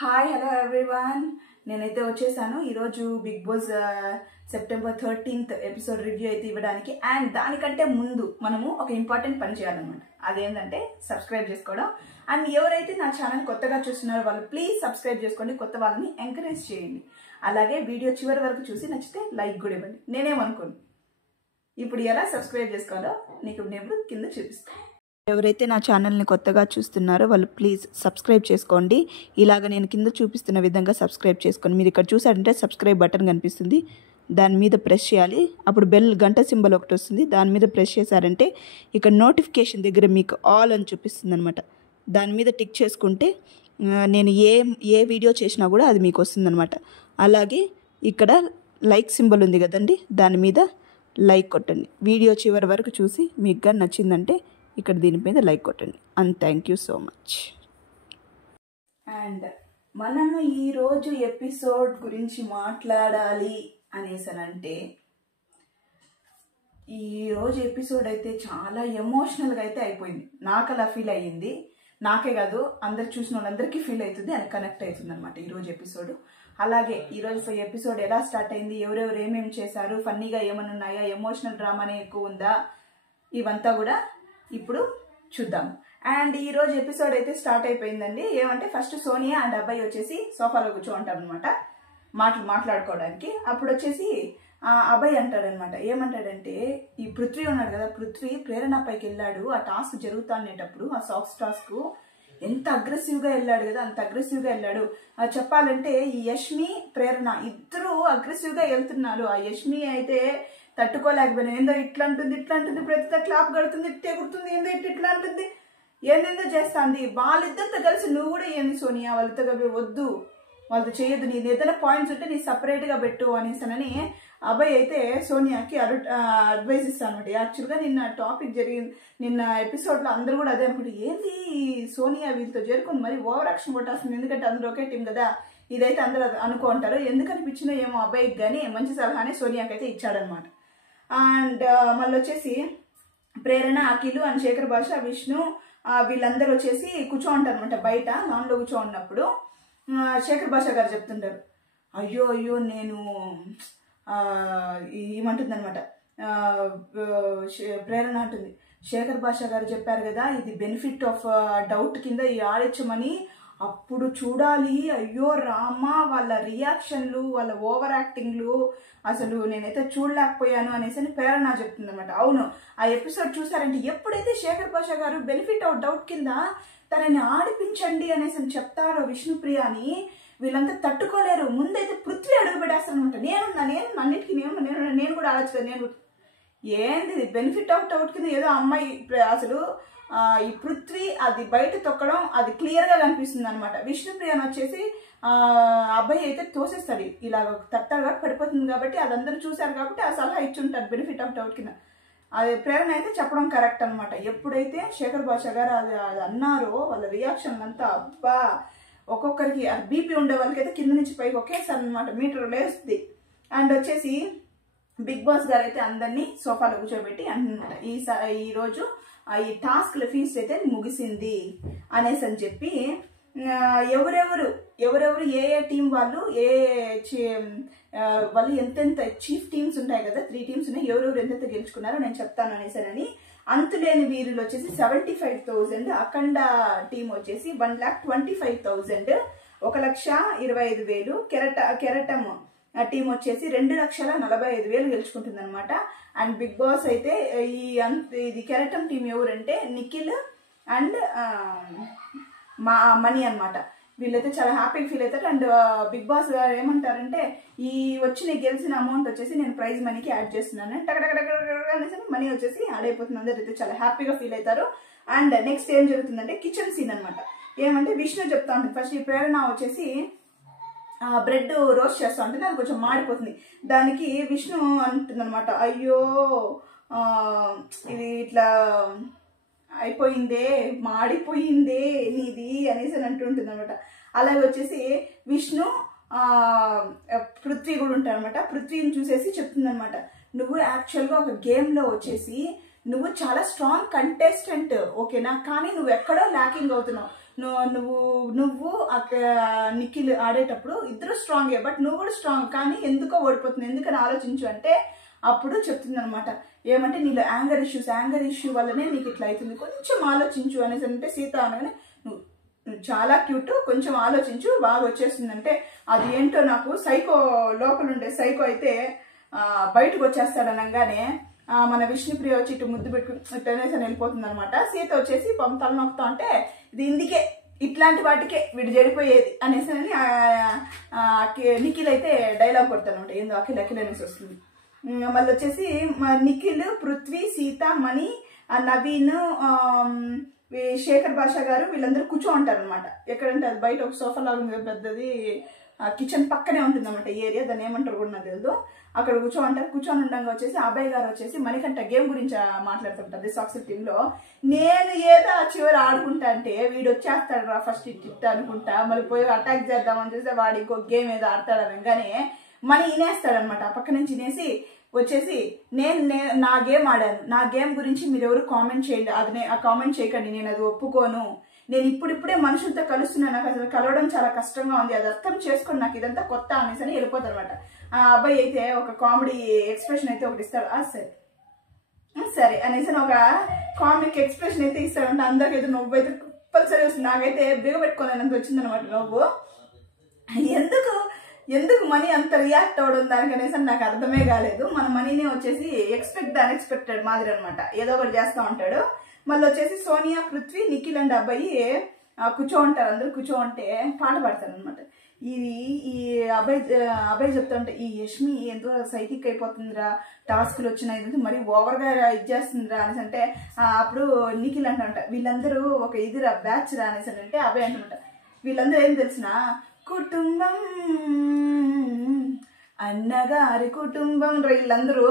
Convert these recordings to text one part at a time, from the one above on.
Hi hello everyone, నేనైతే వచ్చేసాను ఈరోజు Bigg Boss September 13th episode review అయితే ఇవ్వడానికి. అండ్ దానికంటే ముందు మనము ఒక ఇంపార్టెంట్ పని చేయాలన్నమాట. అదేంటంటే సబ్స్క్రైబ్ చేసుకోవడం. అండ్ ఎవరైతే నా ఛానల్ కొత్తగా చూస్తున్నారో వాళ్ళు ప్లీజ్ సబ్స్క్రైబ్ చేసుకోండి, కొత్త వాళ్ళని ఎంకరేజ్ చేయండి. అలాగే వీడియో చివరి వరకు చూసి నచ్చితే లైక్ కూడా ఇవ్వండి. నేనేమనుకోను, ఇప్పుడు ఎలా సబ్స్క్రైబ్ చేసుకోవాలో నీకు నేను కింద చూపిస్తాను. ఎవరైతే నా ఛానల్ని కొత్తగా చూస్తున్నారో వాళ్ళు ప్లీజ్ సబ్స్క్రైబ్ చేసుకోండి. ఇలాగ నేను కింద చూపిస్తున్న విధంగా సబ్స్క్రైబ్ చేసుకోండి. మీరు ఇక్కడ చూసారంటే సబ్స్క్రైబ్ బటన్ కనిపిస్తుంది, దాని మీద ప్రెస్ చేయాలి. అప్పుడు బెల్ గంట సింబల్ ఒకటి వస్తుంది, దాని మీద ప్రెస్ చేశారంటే ఇక్కడ నోటిఫికేషన్ దగ్గర మీకు ఆల్ అని చూపిస్తుంది అనమాట. దాని మీద టిక్ చేసుకుంటే నేను ఏ వీడియో చేసినా కూడా అది మీకు వస్తుంది అనమాట. అలాగే ఇక్కడ లైక్ సింబల్ ఉంది కదండి, దాని మీద లైక్ కొట్టండి. వీడియో చివరి వరకు చూసి మీకు కానీ నచ్చిందంటే ఇక్కడ దీని మీద లైక్ కొట్టండి. And thank you so much. And మనము ఈరోజు ఎపిసోడ్ గురించి మాట్లాడాలి అనేసనంటే, ఈరోజు ఎపిసోడ్ అయితే చాలా ఎమోషనల్గా అయితే అయిపోయింది. నాకు అలా ఫీల్ అయ్యింది, నాకే కాదు అందరు చూసిన వాళ్ళందరికీ ఫీల్ అవుతుంది, అని కనెక్ట్ అవుతుంది అనమాట ఈరోజు ఎపిసోడ్. అలాగే ఈరోజు ఎపిసోడ్ ఎలా స్టార్ట్ అయింది, ఎవరెవరు ఏమేమి చేశారు, ఫన్నీగా ఏమైనా ఉన్నాయా, ఎమోషనల్ డ్రామానే ఎక్కువ ఉందా, ఇవంతా కూడా ఇప్పుడు చూద్దాం. అండ్ ఈ రోజు ఎపిసోడ్ అయితే స్టార్ట్ అయిపోయిందండి. ఏమంటే ఫస్ట్ సోనియా అండ్ అబ్బాయి వచ్చేసి సోఫాలో కూర్చోంటారు అనమాట మాట్లాడుకోవడానికి. అప్పుడు వచ్చేసి అబ్బాయి అంటాడనమాట, ఏమంటాడంటే ఈ పృథ్వీ ఉన్నాడు కదా, పృథ్వీ ప్రేరణ పైకి వెళ్ళాడు, ఆ టాస్క్ జరుగుతానేటప్పుడు ఆ సాఫ్ట్ టాస్క్ ఎంత అగ్రెసివ్గా వెళ్ళాడు కదా, అంత అగ్రెసివ్గా వెళ్ళాడు. చెప్పాలంటే ఈ యష్మి ప్రేరణ ఇద్దరు అగ్రెసివ్గా వెళ్తున్నారు. ఆ యష్మి అయితే తట్టుకోలేకపోయినా, ఏందో ఇట్లా అంటుంది ప్రతి క్లాప్ కడుతుంది, ఇట్టే కుడుతుంది, ఏందో ఇట్లా అంటుంది, ఏందేందో చేస్తుంది. వాళ్ళిద్దరితో కలిసి నువ్వు కూడా ఏంది సోనియా, వాళ్ళతో వద్దు, వాళ్ళతో చేయొద్దు, నీ ఏదైనా పాయింట్స్ ఉంటే నీ సపరేట్గా పెట్టు అనేసానని అబ్బాయి అయితే సోనియాకి అడ్వైస్ ఇస్తాను అనమాట. యాక్చువల్గా నిన్న టాపిక్ జరిగింది, నిన్న ఎపిసోడ్లో అందరూ కూడా అదే అనుకుంటే, ఏంది సోనియా వీళ్ళతో చేరుకుని మరి ఓవర్ యాక్షన్ కొట్టాల్సింది, ఎందుకంటే అందరూ ఒకే టీం కదా, ఇదైతే అందరూ అనుకుంటారు. ఎందుకు అనిపించినా ఏమో అబ్బాయికి కానీ మంచి సలహానే సోనియాకి అయితే ఇచ్చాడనమాట. అండ్ మళ్ళీ వచ్చేసి ప్రేరణ, అఖిలు అండ్ శేఖర్ భాష, విష్ణు వీళ్ళందరూ వచ్చేసి కూర్చోంటారు అనమాట బయట లాన్లో కూర్చోన్నప్పుడు. శేఖర్ భాష గారు చెప్తుంటారు, అయ్యో నేను ఏమంటుంది అనమాట, ప్రేరణ అంటుంది, శేఖర్ భాష గారు చెప్పారు కదా ఇది బెనిఫిట్ ఆఫ్ డౌట్ కింద ఆడించమని, అప్పుడు చూడాలి, అయ్యో రామా వాళ్ళ రియాక్షన్లు, వాళ్ళ ఓవర్ యాక్టింగ్లు అసలు నేనైతే చూడలేకపోయాను అనేసి ప్రేరణ చెప్తుంది అనమాట. అవును, ఆ ఎపిసోడ్ చూసారంటే ఎప్పుడైతే శేఖర్ భాష గారు బెనిఫిట్ ఆఫ్ డౌట్ కింద తనని ఆడిపించండి అనేసి చెప్తారో విష్ణుప్రియ అని, వీళ్ళంతా తట్టుకోలేరు. ముందైతే పృథ్వీ అడుగు పెట్టేస్తాను అనమాట, నేను అన్నిటికీ నేను కూడా ఆడచ్చు కదా, నేను ఏంది బెనిఫిట్ ఆఫ్ డౌట్ కింద ఏదో అమ్మాయి అసలు ఈ పృథ్వీ అది బయట తొక్కడం అది క్లియర్గా కనిపిస్తుంది అనమాట. విష్ణుప్రియను వచ్చేసి అబ్బాయి అయితే తోసేస్తాడు, ఇలా తట్టగా పడిపోతుంది కాబట్టి అది అందరూ చూశారు కాబట్టి ఆ సలహా ఇచ్చుంటారు బెనిఫిట్ ఆఫ్ డౌట్ కింద. అది ప్రేరణ అయితే చెప్పడం కరెక్ట్ అనమాట. ఎప్పుడైతే శేఖర్ భాష గారు అది అన్నారో వాళ్ళ రియాక్షన్ అంతా అబ్బా, ఒక్కొక్కరికి బీపీ ఉండే వాళ్ళకైతే కింద నుంచి పైకి ఒకేసారి అనమాట మీటర్ లేస్తుంది. అండ్ వచ్చేసి బిగ్ బాస్ గారు అయితే అందరినీ సోఫాలో కూర్చోబెట్టి అంటున్నమాట, ఈరోజు ఈ టాస్క్ల ఫీజ్ అయితే ముగిసింది అనేసి అని చెప్పి ఎవరెవరు ఏ టీం వాళ్ళు వాళ్ళు ఎంతెంత చీఫ్ టీమ్స్ ఉంటాయి కదా, 3 టీమ్స్ ఉన్నాయి, ఎవరెవరు ఎంతెంత గెలుచుకున్నారో నేను చెప్తాను అనేసానని. అంతులేని వీరులు వచ్చేసి 75,000, అఖండ టీం వచ్చేసి 1,25,000, 1,25,000, కెరటం టీం వచ్చేసి 2,45,000 గెలుచుకుంటుంది అనమాట. అండ్ బిగ్ బాస్ అయితే ఇది కెరటం టీం ఎవరంటే నిఖిల్ అండ్ మనీ అనమాట. వీళ్ళైతే చాలా హ్యాపీగా ఫీల్ అవుతారు. అండ్ బిగ్ బాస్ గారు ఏమంటారంటే, ఈ గెలిచిన అమౌంట్ వచ్చేసి నేను ప్రైజ్ మనీకి యాడ్ చేస్తున్నాను, అనేసి మనీ వచ్చేసి యాడ్ అయిపోతుంది. అందరైతే చాలా హ్యాపీగా ఫీల్ అవుతారు. అండ్ నెక్స్ట్ ఏం జరుగుతుందంటే కిచెన్ సీన్ అనమాట. ఏమంటే విష్ణు చెప్తా ఉంటుంది, ఫస్ట్ ఈ ప్రేరణ వచ్చేసి బ్రెడ్ రోస్ట్ చేస్తా ఉంటుంది, అది కొంచెం మాడిపోతుంది. దానికి విష్ణు అంటుంది అనమాట, అయ్యో ఇది ఇట్లా అయిపోయిందే, మాడిపోయిందే నీది అనేసి అంటుంటుంది అనమాట. అలాగే వచ్చేసి విష్ణు పృథ్వీ కూడా ఉంటారు అనమాట. పృథ్వీని చూసేసి చెప్తుంది అనమాట, నువ్వు యాక్చువల్గా ఒక గేమ్లో వచ్చేసి నువ్వు చాలా స్ట్రాంగ్ కంటెస్టెంట్ ఓకేనా, కానీ నువ్వు ఎక్కడో ల్యాకింగ్ అవుతున్నావు. నువ్వు నువ్వు నిఖిల్ ఆడేటప్పుడు ఇద్దరు స్ట్రాంగే, బట్ నువ్వు కూడా స్ట్రాంగ్, కానీ ఎందుకో ఓడిపోతుంది, ఎందుకని ఆలోచించు అంటే అప్పుడు చెప్తుంది అనమాట. ఏమంటే నీలో యాంగర్ ఇష్యూ వల్లనే నీకు ఇట్లా అవుతుంది, కొంచెం ఆలోచించు అనేసి అంటే సీత అనగానే నువ్వు చాలా క్యూట్, కొంచెం ఆలోచించు బాగా వచ్చేస్తుంది అంటే అది ఏంటో నాకు సైకో లోపల ఉండే సైకో అయితే బయటకు వచ్చేస్తాడు అనగానే మన విష్ణుప్రియ వచ్చి ఇటు ముద్దు పెట్టుకుని టెనేసి వెళ్ళిపోతుంది అనమాట. సీత వచ్చేసి తల నొక్కుతా అంటే ఇది ఇందుకే ఇట్లాంటి వాటికే వీడు చెడిపోయేది అనేసి నిఖిల్ అయితే డైలాగ్ కొడతాను అనమాట. ఏందో అఖిల్ అనేసి వస్తుంది. మళ్ళీ వచ్చేసి నిఖిల్, పృథ్వీ, సీత, మణి, నవీన్, శేఖర్ భాషా గారు వీళ్ళందరూ కూర్చో ఉంటారు అనమాట. ఎక్కడంటే అది బయట ఒక సోఫా లాగా ఉంది పెద్దది, కిచెన్ పక్కనే ఉంటుంది అనమాట ఏరియా, దాన్ని ఏమంటారు కూడా నాకు తెలియదు. అక్కడ కూర్చొని ఉండగా వచ్చేసి అభయ్ గారు వచ్చేసి మణికంఠ గేమ్ గురించి మాట్లాడుతుంటారు సాక్స్ టీంలో. నేను ఏదో చివరి ఆడుకుంటా అంటే వీడు వచ్చేస్తాడు రా ఫస్ట్ ఇట్ అనుకుంటా, మళ్ళీ పోయి అటాక్ చేద్దామని చూస్తే వాడు ఇంకో గేమ్ ఏదో ఆడతాడు అనగానే మణి ఇనేస్తాడనమాట. ఆ పక్క నుంచి ఇనేసి వచ్చేసి నేను నా గేమ్ ఆడాను, నా గేమ్ గురించి మీరు ఎవరు కామెంట్ చేయండి, అది కామెంట్ చేయకండి, నేను అది ఒప్పుకోను, నేను ఇప్పుడిప్పుడే మనుషులతో కలుస్తున్నాను, నాకు అసలు కలవడం చాలా కష్టంగా ఉంది, అది అర్థం చేసుకొని నాకు ఇదంతా కొత్త అనేసి అని వెళ్ళిపోతాడు అనమాట. ఆ అబ్బాయి అయితే ఒక కామెడీ ఎక్స్ప్రెషన్ అయితే ఒకటి ఇస్తాడు, సరే అనేసి ఒక కామిక్ ఎక్స్ప్రెషన్ అయితే ఇస్తాడంటే అందరికి అయితే నవ్వు అయితే కంపల్సరీ వస్తుంది. నాకైతే బిగబెట్టుకోలేనంత వచ్చిందనమాట నవ్వు. ఎందుకు మనీ అంత రియాక్ట్ అవ్వడం దానికి అనేసి నాకు అర్థమే కాలేదు. మన మనీని వచ్చేసి ఎక్స్పెక్ట్ ద అన్ఎక్స్పెక్టెడ్ మాదిరి అనమాట, ఏదో ఒకటి చేస్తూ ఉంటాడు. మళ్ళీ వచ్చేసి సోనియా, పృథ్వీ, నిఖిల్ అండ్ అబ్బాయి కూర్చో ఉంటారు, అందరూ కూర్చో ఉంటే పాట పాడతారు అనమాట. ఈ అబ్బాయి చెప్తా ఉంటే ఈ యష్మి ఎంతో సైకిక్ అయిపోతుందిరా, టాస్క్లు వచ్చినాయి మరి ఓవర్గా ఇచ్చేస్తుందిరా అనేసి అంటే అప్పుడు నిఖిల్ అంట వీళ్ళందరూ ఒక ఇదిరా బ్యాచ్ రా అనేసి అంటే అబ్బాయి అంటున్నట వీళ్ళందరూ ఏం తెలిసిన కుటుంబం, అన్నగారి కుటుంబం వీళ్ళందరూ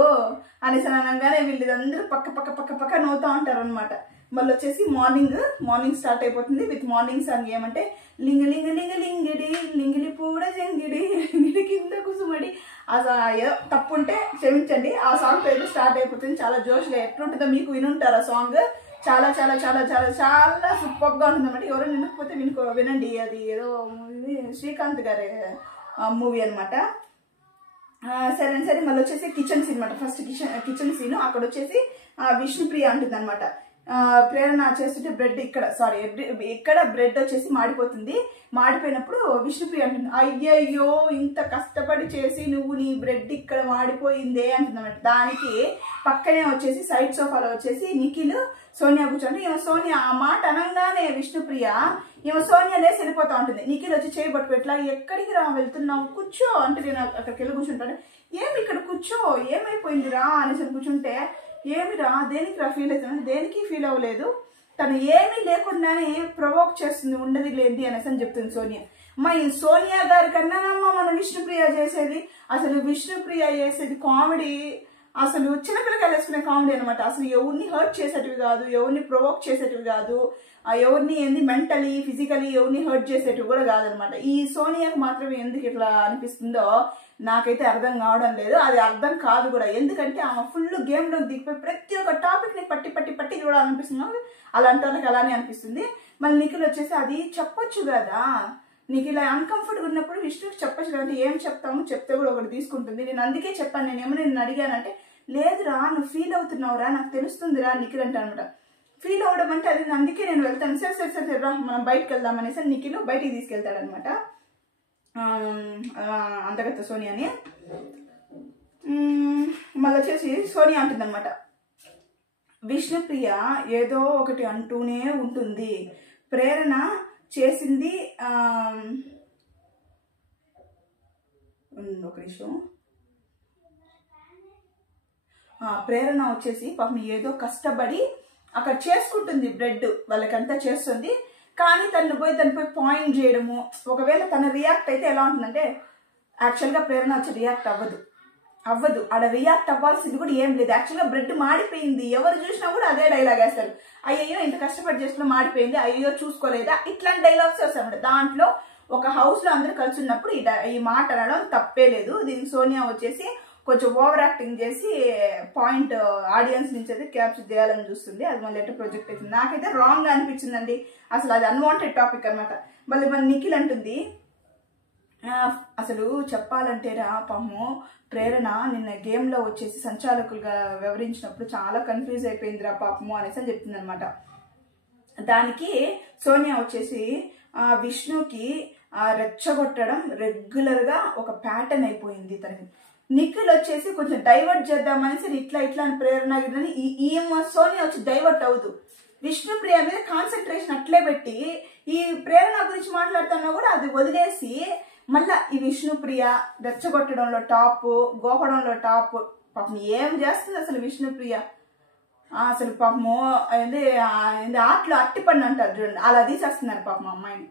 అనేసి అనగానే వీళ్ళందరూ పక్క నవ్వుతా ఉంటారు అనమాట. మళ్ళీ వచ్చేసి మార్నింగ్ స్టార్ట్ అయిపోతుంది విత్ మార్నింగ్ సాంగ్. ఏమంటే లింగ లింగ లింగ లింగిడి లింగిలి పూడ జంగిడి లింగిడి కింద కుసుమడి, ఏదో తప్పు ఉంటే క్షమించండి. ఆ సాంగ్ పేరు స్టార్ట్ అయిపోతుంది. చాలా జోష్గా ఎట్లుంటుందో మీకు వినుంటారు. ఆ సాంగ్ చాలా చాలా చాలా చాలా చాలా సూపర్గా ఉంటుంది అన్నమాట. ఎవరో వినకపోతే వినండి, అది ఏదో శ్రీకాంత్ గారి మూవీ అనమాట. సరే మళ్ళీ వచ్చేసి కిచెన్ సీన్ అనమాట. ఫస్ట్ కిచెన్ సీన్ అక్కడ వచ్చేసి విష్ణుప్రియ అంటుంది అనమాట. ప్రేరణ చేస్తుంటే ఇక్కడ బ్రెడ్ వచ్చేసి మాడిపోతుంది. మాడిపోయినప్పుడు విష్ణుప్రియ అంటుంది అయ్యయ్యో ఇంత కష్టపడి చేసి నువ్వు నీ బ్రెడ్ ఇక్కడ మాడిపోయిందే అంటుంది అనమాట. దానికి పక్కనే వచ్చేసి సైడ్ సోఫాలో వచ్చేసి నిఖిల్, సోనియా కూర్చోండి. సోనియా ఆ మాట అనగానే విష్ణుప్రియ సోనియా లేసి వెళ్ళిపోతా ఉంటుంది. నిఖిల్ వచ్చి చేయబట్టు ఎట్లా ఎక్కడికి రా వెళ్తున్నావు కూర్చో అంటే నేను అక్కడికి వెళ్ళి కూర్చుంటాను. ఏమి ఇక్కడ కూర్చో ఏమైపోయింది రా అనేసి కూర్చుంటే ఏమిరా దేనికి రా ఫీల్ అవుతుంది, దేనికి ఫీల్ అవ్వలేదు, తను ఏమీ లేకుండానే ప్రొవోక్ చేస్తుంది ఉండది లేంది అనేసి అని చెప్తుంది సోనియా. ఈ సోనియా గారి కన్నానమ్మా మన విష్ణుప్రియ చేసేది, అసలు విష్ణుప్రియ చేసేది కామెడీ అసలు చిన్నపిల్లకాయలు వేసుకునే కామెడీ అనమాట. అసలు ఎవరిని హర్ట్ చేసేటివి కాదు, ఎవరిని ప్రొవోక్ చేసేటివి కాదు, ఎవరిని ఏంది మెంటలీ ఫిజికలీ ఎవరిని హర్ట్ చేసేటివి కూడా కాదనమాట. ఈ సోనియాకి మాత్రమే ఎందుకు ఇట్లా అనిపిస్తుందో నాకైతే అర్థం కావడం లేదు. అది అర్థం కాదు కూడా, ఎందుకంటే ఆమె ఫుల్ గేమ్లోకి దిగిపోయి ప్రతి ఒక్క టాపిక్ని పట్టి చూడాలనిపిస్తుంది. అలాంటి వాళ్ళకి అలానే అనిపిస్తుంది. మళ్ళీ నిఖిల్ వచ్చేసి అది చెప్పొచ్చు కదా, నీకు ఇలా అన్కంఫర్టబుల్ ఉన్నప్పుడు విష్ణుకి చెప్పొచ్చు కదా, ఏం చెప్తాము చెప్తే కూడా ఒకటి తీసుకుంటుంది. నేను అందుకే చెప్పాను, నేను అడిగానంటే లేదురా నువ్వు ఫీల్ అవుతున్నావురా నాకు తెలుస్తుందిరా నిఖిల్ అంటే అనమాట. ఫీల్ అవ్వడం అంటే అది అందుకే నేను వెళ్తాను, సరే రా మనం బయటకు వెళ్దాం అనేసి నిఖిల్ బయటికి తీసుకెళ్తాడు అనమాట అంతగత సోనియాని. మళ్ళీ వచ్చేసి సోనియా అంటుంది అనమాట విష్ణుప్రియ ఏదో ఒకటి అంటూనే ఉంటుంది, ప్రేరణ చేసింది ఒక నిమిషం, ప్రేరణ వచ్చేసి పాపం ఏదో కష్టపడి అక్కడ చేసుకుంటుంది, బ్రెడ్ వాళ్ళకంతా చేస్తుంది, కానీ దానిపై పాయింట్ చేయడము, ఒకవేళ తను రియాక్ట్ అయితే ఎలా ఉంటుందంటే యాక్చువల్గా ప్రేరణ వచ్చి రియాక్ట్ అవ్వదు ఆడ రియాక్ట్ అవ్వాల్సింది కూడా ఏం లేదు. యాక్చువల్గా బ్రెడ్ మాడిపోయింది, ఎవరు చూసినా కూడా అదే డైలాగ్ వేస్తారు, అయ్యయ్యో ఇంత కష్టపడి చేసుకున్న మాడిపోయింది, అయ్యో చూసుకోలేదా, ఇట్లాంటి డైలాగ్స్ వస్తాయి. దాంట్లో ఒక హౌస్ లో అందరూ కలిసి ఉన్నప్పుడు ఈ మాట అనడం తప్పే లేదు. దీనికి సోనియా వచ్చేసి కొంచెం ఓవర్ యాక్టింగ్ చేసి పాయింట్ ఆడియన్స్ నుంచి అయితే క్యాప్చర్ చేయాలని చూస్తుంది. అది మళ్ళీ ఎట్లా ప్రొజెక్ట్ అవుతుంది. నాకైతే రాంగ్ అనిపించిందండి. అసలు అది అన్వాంటెడ్ టాపిక్ అనమాట. మళ్ళీ మన నిఖిల్ అంటుంది, అసలు చెప్పాలంటేరా పాము ప్రేరణ నిన్న గేమ్లో వచ్చేసి సంచాలకులుగా వ్యవహరించినప్పుడు చాలా కన్ఫ్యూజ్ అయిపోయిందిరా పాపము అనేసి అని చెప్తుంది అనమాట. దానికి సోనియా వచ్చేసి విష్ణుకి రెచ్చగొట్టడం రెగ్యులర్గా ఒక ప్యాటర్న్ అయిపోయింది తనకి. నిఖిల్ వచ్చేసి కొంచెం డైవర్ట్ చేద్దామనేసి ఇట్లా ఇట్లా అని ప్రేరణ ఈ సోనియా వచ్చి డైవర్ట్ అవ్వదు. విష్ణుప్రియ మీద కాన్సన్ట్రేషన్ అట్లే పెట్టి ఈ ప్రేరణ గురించి మాట్లాడుతున్నా కూడా అది వదిలేసి మళ్ళా ఈ విష్ణుప్రియ రెచ్చగొట్టడంలో టాప్, గోపడంలో టాప్. పాపం ఏం చేస్తుంది అసలు విష్ణుప్రియ? అసలు పాపము ఆటలో అట్టిపండు అంటారు చూడండి, అలా తీసేస్తున్నారు పాపం అమ్మాయిని.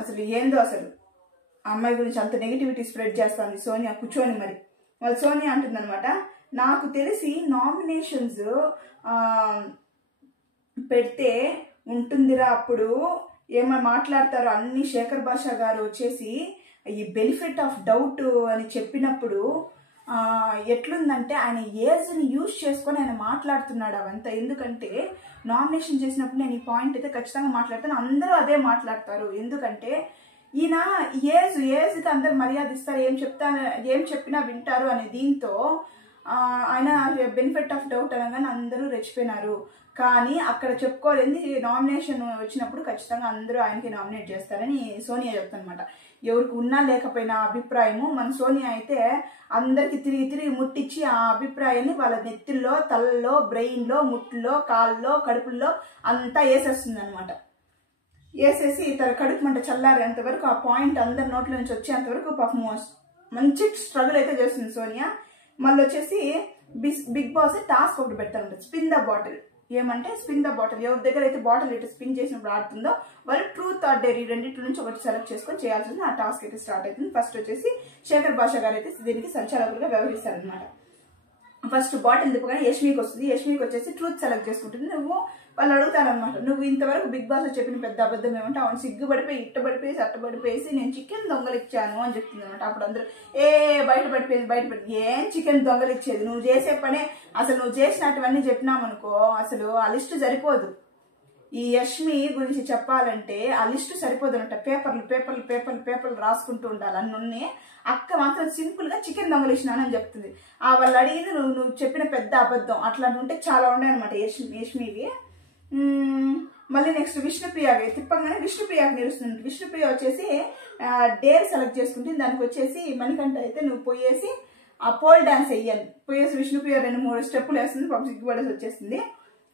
అసలు ఏందో అసలు ఆ అమ్మాయి గురించి అంత నెగిటివిటీ స్ప్రెడ్ చేస్తుంది సోనియా కూర్చొని. మరి వాళ్ళు సోనియా అంటుంది అనమాట, నాకు తెలిసి నామినేషన్స్ పెడితే ఉంటుందిరా, అప్పుడు ఏమైనా మాట్లాడతారో అన్ని శేఖర్ భాషా గారు వచ్చేసి ఈ బెనిఫిట్ ఆఫ్ డౌట్ అని చెప్పినప్పుడు ఎట్లుందంటే ఆయన ఏజ్ని యూజ్ చేసుకొని ఆయన మాట్లాడుతున్నాడు అవంతా. ఎందుకంటే నామినేషన్ చేసినప్పుడు నేను ఈ పాయింట్ అయితే ఖచ్చితంగా మాట్లాడతాను, అందరూ అదే మాట్లాడతారు. ఎందుకంటే ఈయన ఏజ్కి అందరు మర్యాద ఇస్తారు, ఏం చెప్పినా వింటారు అనే దీంతో ఆయన బెనిఫిట్ ఆఫ్ డౌట్ అనగానే అందరూ రెచ్చిపోయినారు. కానీ అక్కడ చెప్పుకోలేంది నామినేషన్ వచ్చినప్పుడు ఖచ్చితంగా అందరూ ఆయనకి నామినేట్ చేస్తారని సోనియా చెప్తానమాట. ఎవరికి ఉన్నా లేకపోయినా అభిప్రాయము మన సోనియా అయితే అందరికి తిరిగి ముట్టించి ఆ అభిప్రాయాన్ని వాళ్ళ నెత్తిల్లో, తలలో, బ్రెయిన్లో, ముట్టులో, కాళ్ళలో, కడుపుల్లో అంతా వేసేస్తుంది అనమాట. వేసేసి తన కడుపు మంట చల్లారేంత వరకు ఆ పాయింట్ అందరి నోట్ల నుంచి వచ్చేంత వరకు పాపం మంచి స్ట్రగుల్ అయితే చేస్తుంది సోనియా. మళ్ళీ వచ్చేసి బిగ్ బాస్ టాస్క్ ఒకటి పెడతారు, స్పిన్ ద బాటిల్. ఏమంటే స్పిన్ ద బాటిల్, ఎవరి దగ్గర అయితే బాటిల్ ఇటు స్పిన్ చేసినప్పుడు ఆడుతుందో వాళ్ళు ట్రూత్ ఆర్ డేర్ రెండింటి నుంచి ఒకటి సెలెక్ట్ చేసుకొని చేయాల్సింది. ఆ టాస్క్ అయితే స్టార్ట్ అవుతుంది. ఫస్ట్ వచ్చేసి శేఖర్ భాషా గారు అయితే దీనికి సంచాలకులుగా వ్యవహరిస్తారనమాట. ఫస్ట్ బాటిల్ తిప్పగానే యష్మికి వస్తుంది. యష్మికి వచ్చేసి ట్రూత్ సెలెక్ట్ చేసుకుంటుంది. వాళ్ళు అడుగుతారనమాట, నువ్వు ఇంతవరకు బిగ్ బాస్ లో చెప్పిన పెద్ద అబద్ధం ఏమంటే అవును సిగ్గుపడిపోయి ఇట్టబడిపోయేసి అట్టబడిపోయేసి నేను చికెన్ దొంగలిచ్చాను అని చెప్తుంది అనమాట. అప్పుడు అందరూ బయటపడిపోయింది ఏం చికెన్ దొంగలిచ్చేది, నువ్వు చేసే పనే, అసలు నువ్వు చేసినటువన్నీ చెప్పినామనుకో అసలు ఆ లిస్ట్ సరిపోదు. ఈ యష్మి గురించి చెప్పాలంటే ఆ లిస్ట్ సరిపోదు అనమాట. పేపర్లు రాసుకుంటూ ఉండాలి అన్నీ. అక్క మాత్రం సింపుల్ గా చికెన్ దొంగలిచ్చినానని చెప్తుంది. వాళ్ళు అడిగింది నువ్వు చెప్పిన పెద్ద అబద్ధం అట్లాంటి ఉంటే చాలా ఉన్నాయన్నమాట యష్మివి. మళ్ళీ నెక్స్ట్ విష్ణుప్రియ తిప్పగానే విష్ణుప్రియకి నిలుస్తుంది. విష్ణుప్రియ వచ్చేసి డేర్ సెలెక్ట్ చేసుకుంటుంది. దానికి వచ్చేసి మణికంఠ అయితే నువ్వు పోయేసి ఆ పోల్ డాన్స్ వెయ్యాలి. పోయేసి విష్ణుప్రియ 2-3 స్టెప్పులు వేస్తుంది. పాపం సిగ్గుపడేసి వచ్చేస్తుంది.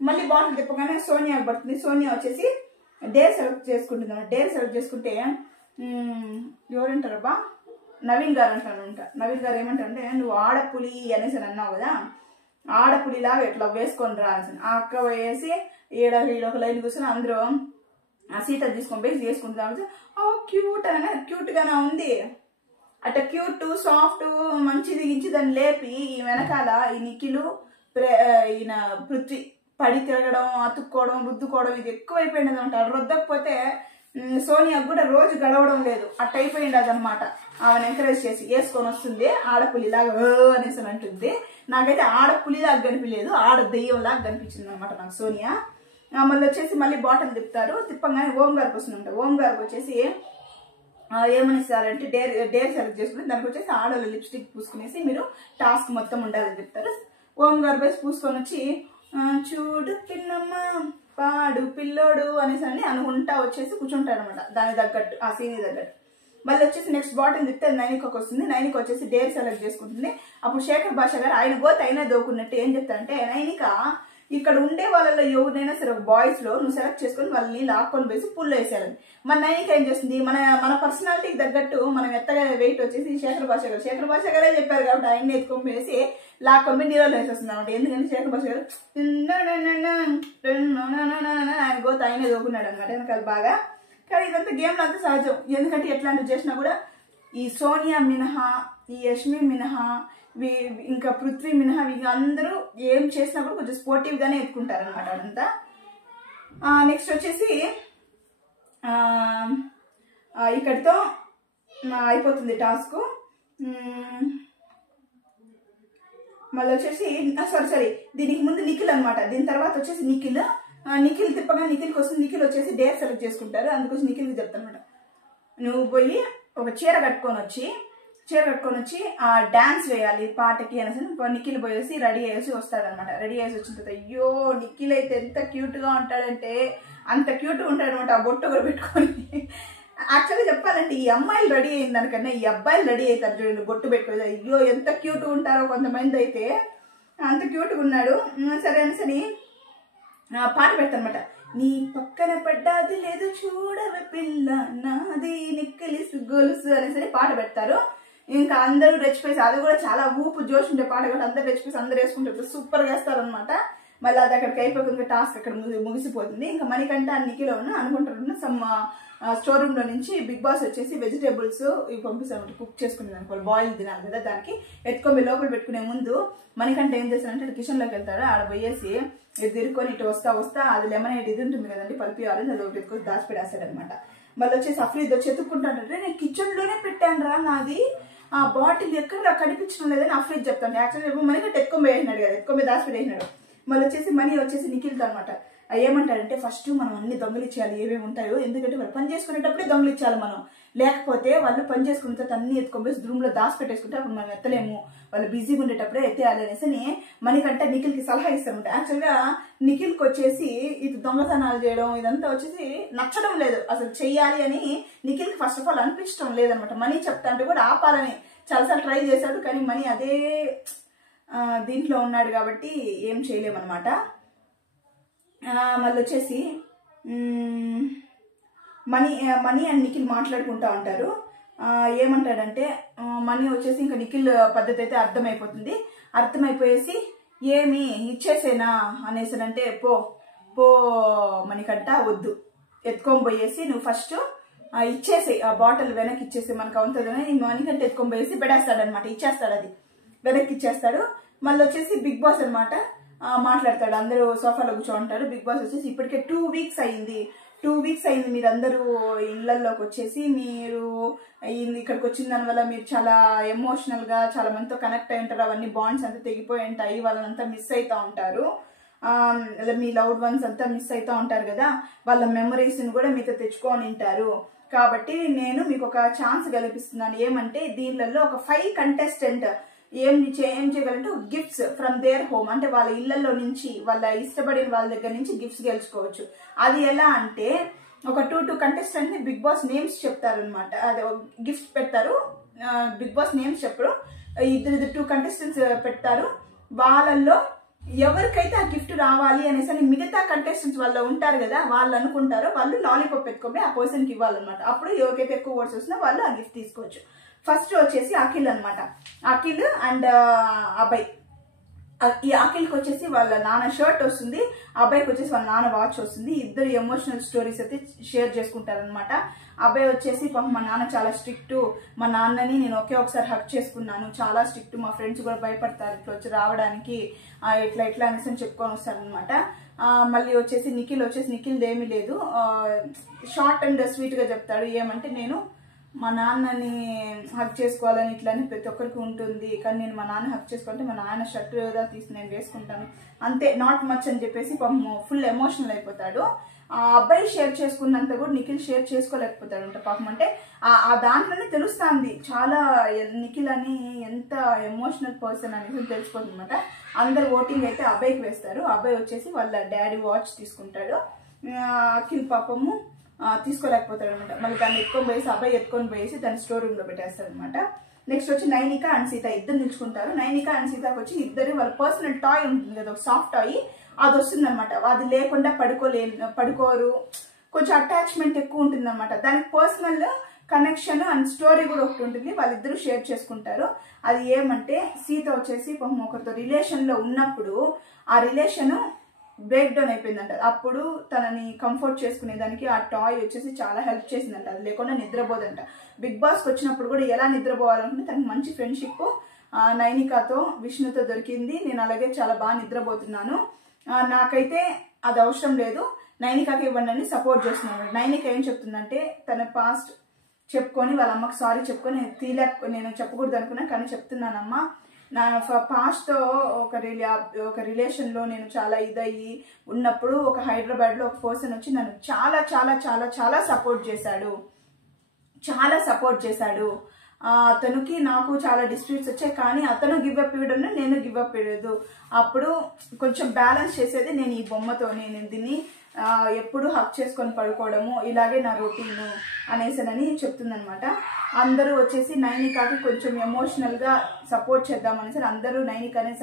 మళ్ళీ బాటిల్ తిప్పగానే సోనియాకి పడుతుంది. సోనియా వచ్చేసి డేర్ సెలెక్ట్ చేసుకుంటుంది. డేర్ సెలెక్ట్ చేసుకుంటే ఎవరంటారబ్బా, నవీన్ గారు అంటారంట. నవీన్ గారు ఏమంటారంటే నువ్వు ఆడపులి అనేసి అన్నావు కదా, ఆడపులిలాగా ఇట్లా వేసుకొని రా అని. ఆ అక్క వేసి ఈడొక లైన్ కూర్చొని అందరూ ఆ సీత తీసుకొని పోయి చేసుకుంటున్నాం. క్యూట్ అనగా క్యూట్ గానే ఉంది. అట్ట క్యూట్ సాఫ్ట్ మంచిది గించి దాన్ని లేపి ఈ వెనకాల ఈ నిఖిలు ఈయన పృథ్వీ పడి తిరగడం, అతుక్కోవడం, రుద్దుకోవడం ఇది ఎక్కువైపోయింది అనమాట. రుద్దకపోతే సోనియాకు కూడా రోజు గడవడం లేదు, అట్ట అయిపోయింది అదనమాట. ఆమెను ఎంకరేజ్ చేసి వేసుకొని వస్తుంది ఆడపులిలాగా అనేసి అంటుంది. నాకైతే ఆడపులిలాగా కనిపించలేదు, ఆడ దెయ్యంలాగా కనిపించింది అనమాట నాకు సోనియా. మళ్ళీ వచ్చేసి మళ్ళీ బాటిల్ తిప్పుతారు. తిప్పంగానే ఓం గారికి వస్తుందంట. ఓం గారికి వచ్చేసి ఏమనిస్తారంటే డేర్ సెలెక్ట్ చేసుకుని దానికి వచ్చేసి ఆడవాళ్ళు లిప్స్టిక్ పూసుకునేసి మీరు టాస్క్ మొత్తం ఉండాలని చెప్తారు. ఓం గారు వేసి పూసుకొని వచ్చి చూడు పిన్నమ్మ పాడు పిల్లోడు అనేసి అని అనుకుంటా వచ్చేసి కూర్చుంటాడు అనమాట. దాని తగ్గట్టు ఆ సీన్ తగ్గట్టు. మళ్ళీ వచ్చేసి నెక్స్ట్ బాటిల్ తిప్పితే నైనికకు వస్తుంది. నైనిక వచ్చేసి డేర్ సెలెక్ట్ చేసుకుంటుంది. అప్పుడు శేఖర్ భాష గారు ఆయన గోత అయినా దోకున్నట్టు ఏం చెప్తారంటే నైనిక ఇక్కడ ఉండే వాళ్ళలో ఎవరినైనా సరే బాయ్స్ లో నువ్వు సెలెక్ట్ చేసుకుని వాళ్ళని లాక్కొని వేసి పుల్లో వేసేయాలని. మన నైనిక ఏం చేస్తుంది, మన పర్సనాలిటీకి తగ్గట్టు మనం ఎత్తగా వెయిట్ వచ్చేసి శేఖర్ భాష గారే చెప్పారు కాబట్టి ఆయన్ని ఎత్తుకొని వేసి లాక్కొని పోయి నీళ్ళలో వేసేస్తుంది అనమాట. ఎందుకంటే శేఖర్ భాష గారు ఆయన గోత ఆయనే దోకున్నాడు అనమాట వెనకాల బాగా. కానీ ఇదంతా గేమ్లో అంతా సహజం. ఎందుకంటే ఎట్లాంటివి చేసినా కూడా ఈ సోనియా మినహా, ఈ యష్మి మినహా, ఇంకా పృథ్వీ మినహా అందరూ ఏం చేసినా కూడా కొంచెం స్పోర్టివ్ గానే ఎత్తుకుంటారు అనమాట అదంతా. నెక్స్ట్ వచ్చేసి ఇక్కడితో అయిపోతుంది టాస్క్. మళ్ళీ వచ్చేసి సారీ దీనికి ముందు నిఖిల్ అనమాట, దీని తర్వాత వచ్చేసి నిఖిల్ తిప్పగా నిఖిల్కి వస్తుంది. నిఖిల్ వచ్చేసి డేర్ సెలెక్ట్ చేసుకుంటారు, అందుకోసం నిఖిల్కి చెప్తాను అనమాట, నువ్వు పోయి ఒక చీర కట్టుకొని వచ్చి ఆ డాన్స్ వేయాలి పాటకి అనేసి నిఖిల్ పోయేసి రెడీ అయ్యేసి వస్తాడనమాట. రెడీ అయ్యేసి వచ్చిన తర్వాత అయ్యో నిఖిల్ అయితే ఎంత క్యూట్గా ఉంటాడంటే అంత క్యూట్గా ఉంటాడనమాట, ఆ బొట్టు కూడా పెట్టుకొని. యాక్చువల్గా చెప్పాలంటే ఈ అమ్మాయిలు రెడీ అయిన దానికన్నా ఈ అబ్బాయిలు రెడీ అవుతారు చూడండి బొట్టు పెట్టుకోలేదు. అయ్యో ఎంత క్యూట్గా ఉంటారో కొంతమంది అయితే, అంత క్యూట్గా ఉన్నాడు. సరే అనేసరి పాట పెడతానమాట, నీ పక్కన పడ్డాది లేదు చూడవే పిల్ల నాది నిక్కలిసి గొలుసు అనేసరి పాట పెడతారు. ఇంకా అందరూ రెచ్చిపోయి, అది కూడా చాలా ఊపు జోష్ ఉంటే పాట కూడా అందరూ రెచ్చిపోయి అందరూ వేసుకుంటారు, సూపర్గా వేస్తారనమాట. మళ్ళీ అది అక్కడికి అయిపోతుంది, టాస్క్ అక్కడ ముగిసిపోతుంది. ఇంకా మణికంఠ నిఖిల్ అనుకుంటారు సమ్ స్టోర్ రూమ్ లో నుంచి బిగ్ బాస్ వచ్చేసి వెజిటేబుల్స్ ఇవి పంపిస్తాను కుక్ చేసుకునేది అనుకోవాలి, బాయిల్ తినాలి కదా, దానికి ఎత్తుకొని లోపల పెట్టుకునే ముందు మణికంఠ ఏం చేస్తాడంటే కిచెన్ లోకి వెళ్తాడు. ఆడ పోయేసి తిరుక్కొని ఇటు వస్తా అది లెమనేట్ ఇది ఉంటుంది కదండి పల్పి ఆరెంజ్, అది ఒకటి ఎత్తుకొని దాచిపెడేస్తాడు అనమాట. మళ్ళీ వచ్చేసి అఫ్రీద్ వచ్చి ఎత్తుక్కుంటాడంటే నేను కిచెన్ లోనే పెట్టాను రా నాది ఆ బాటిల్ ఎక్కడ కనిపించడం లేదని అఫ్రీద్ చెప్తాను. యాక్చువల్లీ మణికంఠ ఎత్తుకొని వేసినాడు కదా, ఎత్తుకొని దాచిపెట్టేసినాడు. మళ్ళీ వచ్చేసి మనీ వచ్చేసి నిఖిల్తో అనమాట ఏమంటాడంటే ఫస్ట్ మనం అన్ని దొంగలిచ్చేయాలి ఏమేమి ఉంటాయో, ఎందుకంటే వాళ్ళు పని చేసుకునేటప్పుడే దొంగలిచ్చాలి మనం, లేకపోతే వాళ్ళు పని చేసుకున్న తర్వాత అన్ని ఎత్తుకొని రూమ్ లో దాచి పెట్టేసుకుంటే అప్పుడు మనం ఎత్తలేము, వాళ్ళు బిజీగా ఉండేటప్పుడే ఎత్తేయాలి అనేసి మణికంఠ నిఖిల్కి సలహా ఇస్తామంట. యాక్చువల్గా నిఖిల్కి వచ్చేసి ఇది దొంగతనాలు చేయడం ఇదంతా వచ్చేసి నచ్చడం లేదు, అసలు చెయ్యాలి అని నిఖిల్కి ఫస్ట్ ఆఫ్ ఆల్ అనిపించడం లేదనమాట. మనీ చెప్తా అంటే కూడా ఆపాలని చాలాసార్లు ట్రై చేశాడు, కానీ మనీ అదే దీంట్లో ఉన్నాడు కాబట్టి ఏం చేయలేమన్నమాట. మళ్ళీ వచ్చేసి మనీ అండ్ నిఖిల్ మాట్లాడుకుంటా ఉంటారు. ఏమంటాడంటే మనీ వచ్చేసి ఇంకా నిఖిల్ పద్ధతి అయితే అర్థమైపోయేసి ఏమి ఇచ్చేసేనా అనేసానంటే పో మణికంఠ వద్దు, ఎత్తుకొని పోయేసి నువ్వు ఫస్ట్ ఇచ్చేసే ఆ బాటిల్ వెనక్కి ఇచ్చేసి మనకు అవుతుందని మణికంఠ ఎత్తుకొని పోయేసి పెడేస్తాడనమాట, ఇచ్చేస్తాడు, అది వెనక్కి ఇచ్చేస్తాడు. మళ్ళీ వచ్చేసి బిగ్ బాస్ అనమాట మాట్లాడతాడు, అందరూ సోఫాలో కూర్చోంటారు. బిగ్ బాస్ వచ్చేసి ఇప్పటికే 2 వీక్స్ అయింది మీరు అందరూ ఇళ్లలోకి వచ్చేసి మీరు ఇక్కడికి వచ్చిన దాని వల్ల మీరు చాలా ఎమోషనల్ గా చాలా మందితో కనెక్ట్ అయి ఉంటారు, అవన్నీ బాండ్స్ అంతా తెగిపోయి ఉంటాయి, వాళ్ళంతా మిస్ అవుతా ఉంటారు, మీ లవ్డ్ వన్స్ అంతా మిస్ అవుతా ఉంటారు కదా, వాళ్ళ మెమరీస్ ని కూడా మీతో తెచ్చుకొని ఉంటారు. కాబట్టి నేను మీకు ఒక ఛాన్స్ కల్పిస్తున్నాను, ఏమంటే దీనిలలో ఒక 5 కంటెస్టెంట్ ఏం చేయగలంటే గిఫ్ట్స్ ఫ్రమ్ దేర్ హోమ్, అంటే వాళ్ళ ఇళ్లలో నుంచి వాళ్ళ ఇష్టపడిన వాళ్ళ దగ్గర నుంచి గిఫ్ట్స్ గెలుచుకోవచ్చు. అది ఎలా అంటే ఒక 2 కంటెస్టెంట్ ని బిగ్ బాస్ నేమ్స్ చెప్తారు అనమాట, అదే గిఫ్ట్స్ పెడతారు. బిగ్ బాస్ నేమ్స్ చెప్పరు, 2 కంటెస్టెంట్స్ పెడతారు. వాళ్ళల్లో ఎవరికైతే ఆ గిఫ్ట్ రావాలి అనేసి మిగతా కంటెస్టెంట్స్ వాళ్ళు ఉంటారు కదా, వాళ్ళు అనుకుంటారో వాళ్ళు లాలీపాప్ పెట్టుకొని ఆ పర్సన్ కి ఇవ్వాలన్నమాట. అప్పుడు ఎవరికైతే ఎక్కువ ఓట్స్ వస్తుందో వాళ్ళు ఆ గిఫ్ట్ తీసుకోవచ్చు. ఫస్ట్ వచ్చేసి అఖిల్ అనమాట, అఖిల్ అండ్ అబ్బాయి. ఈ అఖిల్కి వచ్చేసి వాళ్ళ నాన్న షర్ట్ వస్తుంది, అబ్బాయికి వచ్చేసి వాళ్ళ నాన్న వాచ్ వస్తుంది. ఇద్దరు ఎమోషనల్ స్టోరీస్ అయితే షేర్ చేసుకుంటారనమాట. అబ్బాయి వచ్చేసి మా నాన్న చాలా స్ట్రిక్ట్, మా నాన్నని నేను ఒకసారి హక్ చేసుకున్నాను, చాలా స్ట్రిక్ట్, మా ఫ్రెండ్స్ కూడా భయపడతారు ఇట్లా వచ్చి రావడానికి, ఇట్లా అనేసి చెప్పుకొని వస్తారనమాట. మళ్ళీ వచ్చేసి నిఖిల్ ఏమీ లేదు, షార్ట్ అండ్ స్వీట్ గా చెప్తాడు, ఏమంటే నేను మా నాన్నని హక్ చేసుకోవాలని ఇట్లని ప్రతి ఒక్కరికి ఉంటుంది, కానీ నేను మా నాన్న హక్ చేసుకుంటే మా నాన్న షర్ట్ ఏదో తీసి నేను వేసుకుంటాను అంతే, నాట్ మచ్ అని చెప్పేసి ఫుల్ ఎమోషనల్ అయిపోతాడు. ఆ అబ్బాయి షేర్ చేసుకున్నంత కూడా నిఖిల్ షేర్ చేసుకోలేకపోతాడు అంట పాపం. అంటే ఆ దాంట్లోనే తెలుస్తుంది చాలా నిఖిల్ అని ఎంత ఎమోషనల్ పర్సన్ అనేది తెలిసిపోతుంది అనమాట. అందరు ఓటింగ్ అయితే అబ్బాయికి వేస్తారు. అబ్బాయి వచ్చేసి వాళ్ళ డాడీ వాచ్ తీసుకుంటాడు, అఖిల్ పాపము తీసుకోలేకపోతాడు అనమాట. మళ్ళీ దాన్ని అబ్బాయి ఎత్తుకొని పోయేసి దాన్ని స్టోర్ రూమ్ లో పెట్టేస్తాడు అనమాట. నెక్స్ట్ వచ్చి నైనిక అండ్ సీత ఇద్దరు నిల్చుకుంటారు. నైనిక అండ్ సీతకు వచ్చి ఇద్దరు వాళ్ళ పర్సనల్ టాయ్ ఉంటుంది కదా, ఒక సాఫ్ట్ టాయ్, అది వస్తుంది అనమాట. అది లేకుండా పడుకోరు, కొంచెం అటాచ్మెంట్ ఎక్కువ ఉంటుంది అనమాట. దానికి పర్సనల్ కనెక్షన్ అండ్ స్టోరీ కూడా ఒకటి ఉంటుంది, వాళ్ళిద్దరూ షేర్ చేసుకుంటారు. అది ఏమంటే సీత వచ్చేసి ఒకరితో రిలేషన్ లో ఉన్నప్పుడు ఆ రిలేషన్ బ్రేక్ డౌన్ అయిపోయిందంట. అప్పుడు తనని కంఫర్ట్ చేసుకునేదానికి ఆ టాయ్ వచ్చేసి చాలా హెల్ప్ చేసిందంట, అది లేకుండా నిద్రపోదంట. బిగ్ బాస్కి వచ్చినప్పుడు కూడా ఎలా నిద్రపోవాలనుకుంటే తనకి మంచి ఫ్రెండ్షిప్ నైనికాతో విష్ణుతో దొరికింది, నేను అలాగే చాలా బాగా నిద్రపోతున్నాను, నాకైతే అది అవసరం లేదు, నైనికాకి ఇవ్వండి అని సపోర్ట్ చేస్తున్నాను. నైనిక ఏం చెప్తుందంటే తన పాస్ట్ చెప్పుకొని వాళ్ళ అమ్మకి సారీ చెప్పుకొని నేను చెప్పకూడదు అనుకున్నా, కానీ చెప్తున్నానమ్మా, నా పాస్ట్తో ఒక రిలేషన్లో నేను చాలా ఇదయ్యి ఉన్నప్పుడు ఒక హైదరాబాద్లో ఒక పర్సన్ వచ్చి నన్ను చాలా చాలా చాలా చాలా సపోర్ట్ చేశాడు. అతనికి నాకు చాలా డిస్ప్యూట్స్ వచ్చాయి, కానీ అతను గివ్అప్ ఇవ్వడం నేను గివ్అప్ ఇవ్వలేదు. అప్పుడు కొంచెం బ్యాలెన్స్ చేసేది నేను ఈ బొమ్మతో. నేను దీన్ని ఎప్పుడు హక్ చేసుకొని పడుకోవడము ఇలాగే నా రొటీన్ అనేసనని చెప్తుందనమాట. అందరూ వచ్చేసి నైనికాకి కొంచెం ఎమోషనల్గా సపోర్ట్ చేద్దామనేసి అందరూ నైనికానే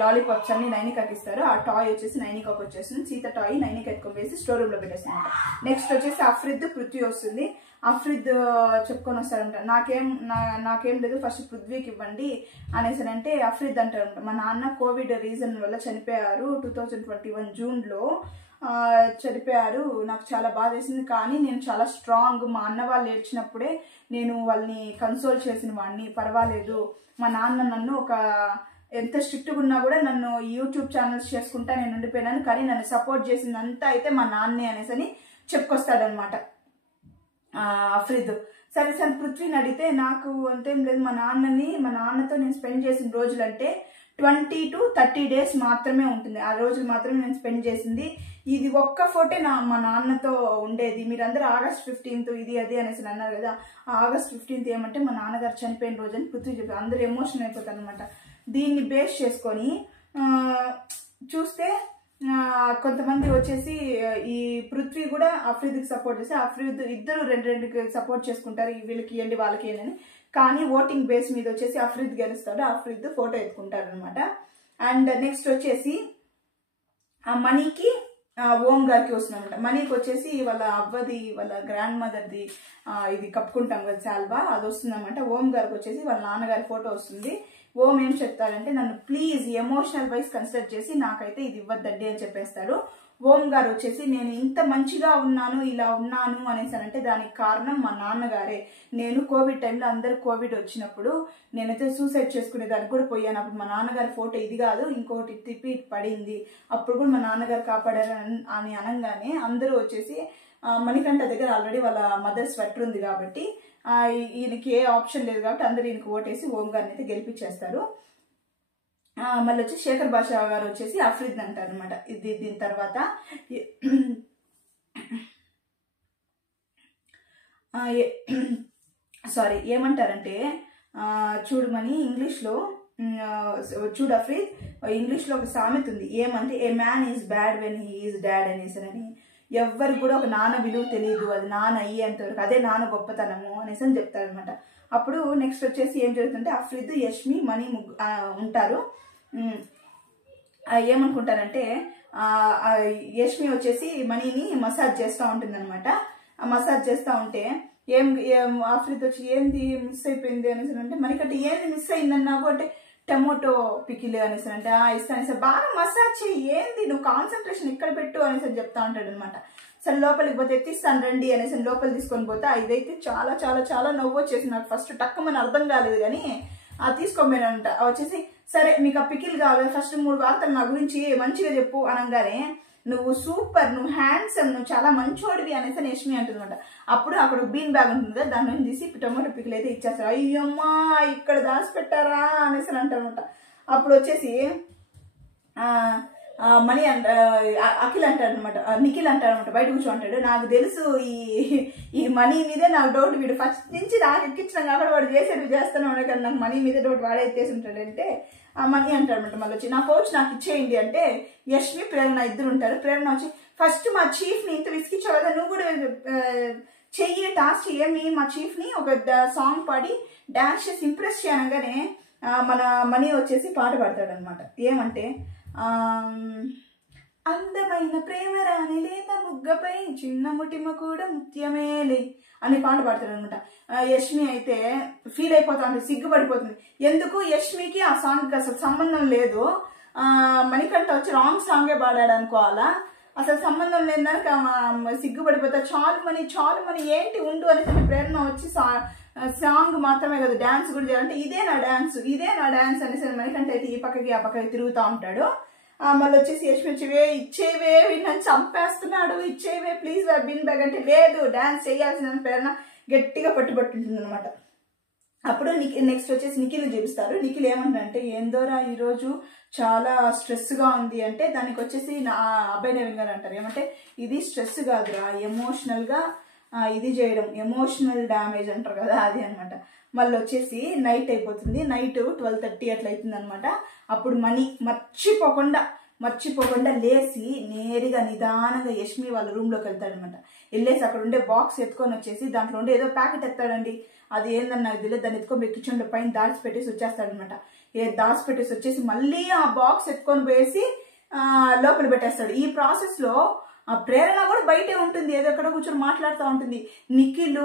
లాలీపాప్స్ అన్ని నైనికాకి ఇస్తారు. ఆ టాయ్ వచ్చేసి నైనికాకి వచ్చేస్తుంది. సీత టాయ్ నైనికా ఎత్తుకొని వేసి స్టోర్ రూమ్లో పెట్టేస్తానంట. నెక్స్ట్ వచ్చేసి అఫ్రిద్ పృథ్వీ వస్తుంది. అఫ్రిద్ చెప్పుకొని వస్తారంట, నాకేం లేదు, ఫస్ట్ పృథ్వీకి ఇవ్వండి అనేసనంటే అఫ్రిద్ అంటారంట, మా నాన్న కోవిడ్ రీజన్ వల్ల చనిపోయారు, 2021 జూన్లో చనిపోయారు. నాకు చాలా బాధ వేసింది, కానీ నేను చాలా స్ట్రాంగ్. మా అన్న వాళ్ళు ఏడ్చినప్పుడే నేను వాళ్ళని కన్సోల్ చేసిన వాడిని. పర్వాలేదు, మా నాన్న నన్ను ఎంత స్ట్రిక్ట్గా ఉన్నా కూడా నన్ను యూట్యూబ్ ఛానల్స్ చేసుకుంటా నేను ఉండిపోయినాను, కానీ నన్ను సపోర్ట్ చేసిందంతా అయితే మా నాన్నే అనేసి చెప్పుకొస్తాడనమాట అఫ్రిద్. సరే పృథ్వీని అడిగితే నాకు అంతేం లేదు, మా నాన్నతో నేను స్పెండ్ చేసిన రోజులు అంటే 20 to 30 days మాత్రమే ఉంటుంది. ఆ రోజులు మాత్రమే నేను స్పెండ్ చేసింది. ఇది ఒక్క ఫోటే మా నాన్నతో ఉండేది. మీరందరూ August 15th ఇది అది అనేసి అన్నారు కదా, August 15th ఏమంటే మా నాన్నగారు చనిపోయిన రోజు అని పృథ్వీ చెప్పారు. అందరూ ఎమోషన్ అయిపోతారు అనమాట. దీన్ని బేస్ చేసుకొని చూస్తే కొంతమంది వచ్చేసి ఈ పృథ్వీ కూడా అఫ్రిద్కి సపోర్ట్ చేసి అఫ్రిద్ ఇద్దరు రెండుకి సపోర్ట్ చేసుకుంటారు, వీళ్ళకి ఇవ్వండి వాళ్ళకి ఇవ్వండి. కానీ ఓటింగ్ బేస్ మీద వచ్చేసి అఫ్రిద్ గెలుస్తాడు. అఫ్రిద్ ఫోటో ఎత్తుకుంటారు అనమాట. అండ్ నెక్స్ట్ వచ్చేసి మనీకి ఓం గారికి వస్తుందన్నమాట. మనీకి వచ్చేసి వాళ్ళ అవ్వది వాళ్ళ గ్రాండ్ మదర్ది ఇది కప్పుకుంటాం కదా శాల్వా, అది వస్తుందన్నమాట. ఓం గారికి వచ్చేసి వాళ్ళ నాన్నగారి ఫోటో వస్తుంది. ఓం ఏం చెప్తారంటే, నన్ను ప్లీజ్ ఎమోషనల్ వైజ్ కన్సిడర్ చేసి నాకైతే ఇది ఇవ్వద్దండి అని చెప్పేస్తారు. ఓం గారు వచ్చేసి నేను ఇంత మంచిగా ఉన్నాను, ఇలా ఉన్నాను అనేసానంటే దానికి కారణం మా నాన్నగారే. నేను కోవిడ్ టైంలో అందరు కోవిడ్ వచ్చినప్పుడు నేనైతే సూసైడ్ చేసుకునే దానికి కూడా పోయాను. అప్పుడు మా నాన్నగారి ఫోటో ఇది కాదు ఇంకొకటి తిప్పి పడింది, అప్పుడు కూడా మా నాన్నగారు కాపాడారు అని అనగానే అందరూ వచ్చేసి మణికంఠ దగ్గర ఆల్రెడీ వాళ్ళ మదర్ స్వెటర్ ఉంది కాబట్టి ఈయనకి ఏ ఆప్షన్ లేదు కాబట్టి అందరూ ఈయనకి ఓటేసి ఓం గారిని అయితే గెలిపించేస్తారు. మళ్ళీ వచ్చి శేఖర్ భాష గారు వచ్చేసి అఫ్రిద్ అంటారు అనమాట. దీని తర్వాత ఏమంటారంటే చూడమని ఇంగ్లీష్లో చూడు అఫ్రిద్, ఇంగ్లీష్లో ఒక సామెత ఉంది ఏమంటే, ఏ man is bad when he is dad అనేసి. ఎవ్వరికి కూడా ఒక నాన్న విలువ తెలియదు, అది నాన్న అయ్యేంతవరకు అదే నాన్న గొప్పతనము అనేసి అని చెప్తారనమాట. అప్పుడు నెక్స్ట్ వచ్చేసి ఏం జరుగుతుంటే అఫ్రిద్, యష్మి, మణి ఉంటారు. ఏమనుకుంటారంటే యష్మి వచ్చేసి మణిని మసాజ్ చేస్తూ ఉంటుంది అనమాట. మసాజ్ చేస్తూ ఉంటే అఫ్రిద్ వచ్చి ఏంది మిస్ అయిపోయింది అనేసి అంటే, మణికంటే ఏంది మిస్ అయిందన్నావు అంటే టమోటో పికిల్ అనేసి అంటే ఇస్తాను బాగా మసాజ్ చేయి, ఏంది నువ్వు కాన్సన్ట్రేషన్ ఇక్కడ పెట్టు అనేసి చెప్తా ఉంటాడు అనమాట. సరే లోపలికి పోతే ఎత్తిస్తాను రండి అనేసి లోపలికి తీసుకొని పోతే ఇదైతే చాలా చాలా చాలా నవ్వు వచ్చేసి నాకు ఫస్ట్ టక్కమని అర్థం కాలేదు, కానీ తీసుకోమేనంట. వచ్చేసి సరే మీకు ఆ పికిల్ కావాలి, ఫస్ట్ 3 వార్తలు నా గురించి మంచిగా చెప్పు అనగానే నువ్వు సూపర్, నువ్వు హ్యాండ్సమ్, నువ్వు చాలా మంచోడివి అనేసి యష్మి అంటుందన్నమాట. అప్పుడు అక్కడ బీన్ బ్యాగ్ ఉంటుంది కదా, దాని నుంచి తీసి టొమాటో పికిల్ అయితే ఇచ్చేస్తారు. అయ్యమ్మా ఇక్కడ దాచిపెట్టారా అనేసి అంటారనమాట. అప్పుడు వచ్చేసి మణి అఖిల్ అంటారనమాట, నిఖిల్ అంటారనమాట, బయట కూర్చోంటాడు. నాకు తెలుసు ఈ మనీ మీదే నాకు డౌట్, వీడు ఫస్ట్ నుంచి నాకు ఎక్కించిన కాబట్టి వాడు చేసేది చేస్తాను అనే కదా నాకు మనీ మీదే డౌట్, వాడే ఎత్తేసి ఉంటాడంటే మనీ అంటారనమాట. మళ్ళీ వచ్చి నా కోచ్ నాకు ఇచ్చేయండి అంటే యష్మి, ప్రేరణ ఇద్దరు ఉంటారు. ప్రేరణ వచ్చి ఫస్ట్ మా చీఫ్ని ఇంత విసిగించావు కదా, నువ్వు కూడా చెయ్యి టాస్క్ ఏమి మా చీఫ్ని ఒక సాంగ్ పాడి డాన్స్ చేసి ఇంప్రెస్ చేయనగానే మన మనీ వచ్చేసి పాట పాడతాడు అనమాట. ఏమంటే అందమైన ప్రేమ రాని లేత ముగ్గపై చిన్న ముటిమ కూడా ముత్యమేలే అని పాట పాడతాడు అనమాట. యష్మి అయితే ఫీల్ అయిపోతా ఉంటుంది, సిగ్గుపడిపోతుంది. ఎందుకు యష్మికి ఆ సాంగ్కి అసలు సంబంధం లేదు, మణికంఠ వచ్చి రాంగ్ సాంగే పాడాడు అనుకోవాలా, అసలు సంబంధం లేదని సిగ్గుపడిపోతా. చాలు మని ఏంటి ఉండు అనేసి ప్రేరణ వచ్చి సాంగ్ మాత్రమే కదా డాన్స్ కూడా చేయాలంటే ఇదే నా డాన్స్ అనేసి మణికంఠ అయితే ఈ పక్కకి ఆ పక్కకి తిరుగుతూ ఉంటాడు. మళ్ళీ వచ్చేసి యష్మి వచ్చి ఇచ్చేవే నన్ను చంపేస్తున్నాడు, ఇచ్చేవే ప్లీజ్ బిన్ బ్యాగ్ అంటే లేదు డాన్స్ చేయాల్సిన ప్రేరణ గట్టిగా పట్టుబట్టుంటుంది అనమాట. అప్పుడు నెక్స్ట్ వచ్చేసి నిఖిల్ చూపిస్తారు. నిఖిల్ ఏమంటారంటే ఏందోరా ఈరోజు చాలా స్ట్రెస్గా ఉంది అంటే దానికి వచ్చేసి అబ్బాయి నవీన్ గారు అంటారు ఏమంటే ఇది స్ట్రెస్ కాదురా, ఎమోషనల్గా ఇది చేయడం, ఎమోషనల్ డ్యామేజ్ అంటారు కదా అది అనమాట. మళ్ళీ వచ్చేసి నైట్ అయిపోతుంది, నైట్ 12:30 అట్లా అవుతుంది అనమాట. అప్పుడు మనీ మర్చిపోకుండా లేచి నేరుగా నిదానంగా యష్మి వాళ్ళ రూమ్లోకి వెళ్తాడనమాట. వెళ్ళేసి అక్కడ ఉండే బాక్స్ ఎత్తుకొని వచ్చేసి దాంట్లో ఉండే ఏదో ప్యాకెట్ ఎత్తాడండి. అది ఏందని నాకు తెలియదు. దాన్ని ఎత్తుకొని కిచెన్లో పైన దాచిపెట్టేసి వచ్చేస్తాడనమాట. దాచిపెట్టేసి వచ్చేసి మళ్ళీ ఆ బాక్స్ ఎత్తుకొని పోయేసి లోపల పెట్టేస్తాడు. ఈ ప్రాసెస్లో ప్రేరణ కూడా బయటే ఉంటుంది, ఏదో ఎక్కడ కూర్చొని మాట్లాడుతూ ఉంటుంది. నిఖిల్,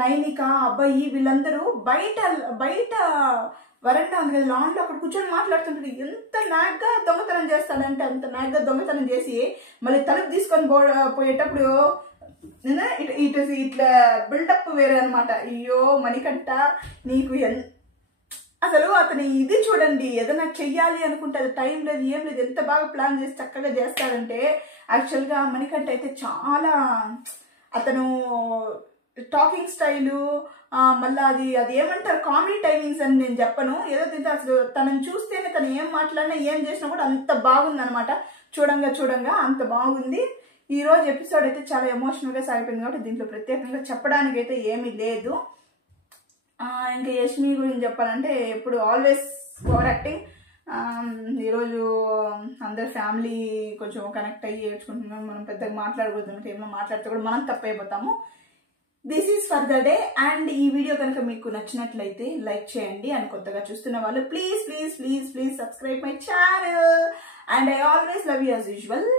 నైనిక, అబ్బాయి వీళ్ళందరూ బయట వరండా ఉంది కదా లాన్లో, అక్కడ కూర్చొని మాట్లాడుతుంటుంది. ఎంత నాగ్గా దొంగతనం చేస్తాడంటే అంత నాగ్గా దొంగతనం చేసి మళ్ళీ తలుపు తీసుకొని పోయేటప్పుడు ఇట్లా బిల్డప్ వేరే అనమాట. అయ్యో మణికంఠ నీకు అసలు అతని ఇది చూడండి, ఏదైనా చెయ్యాలి అనుకుంటే అది టైం లేదు ఏం లేదు, ఎంత బాగా ప్లాన్ చేసి చక్కగా చేస్తాడంటే. యాక్చువల్గా మణికంఠ అయితే చాలా అతను టాకింగ్ స్టైలు మళ్ళీ అది ఏమంటారు కామెడీ టైమింగ్స్ అని నేను చెప్పను, ఏదో తింటే అసలు తనని చూస్తేనే తను ఏం మాట్లాడినా ఏం చేసినా కూడా అంత బాగుంది అనమాట. చూడంగా అంత బాగుంది. ఈ రోజు ఎపిసోడ్ అయితే చాలా ఎమోషనల్గా సాగిపోయింది కాబట్టి దీంట్లో ప్రత్యేకంగా చెప్పడానికి అయితే ఏమీ లేదు. ఇంకా యష్మి గురించి చెప్పాలంటే ఎప్పుడు ఆల్వేస్ ఓవర్ యాక్టింగ్. ఈరోజు అందరు ఫ్యామిలీ కొంచెం కనెక్ట్ అయ్యి ఏడ్చుకుంటున్నాం. మనం పెద్దగా మాట్లాడకూడదు, ఏమైనా మాట్లాడితే కూడా మనం తప్పైపోతాము. This is for the day. And ఈ వీడియో కనుక మీకు నచ్చినట్లయితే లైక్ చేయండి. అండ్ కొత్తగా చూస్తున్న వాళ్ళు please subscribe my channel. And I always love you as usual.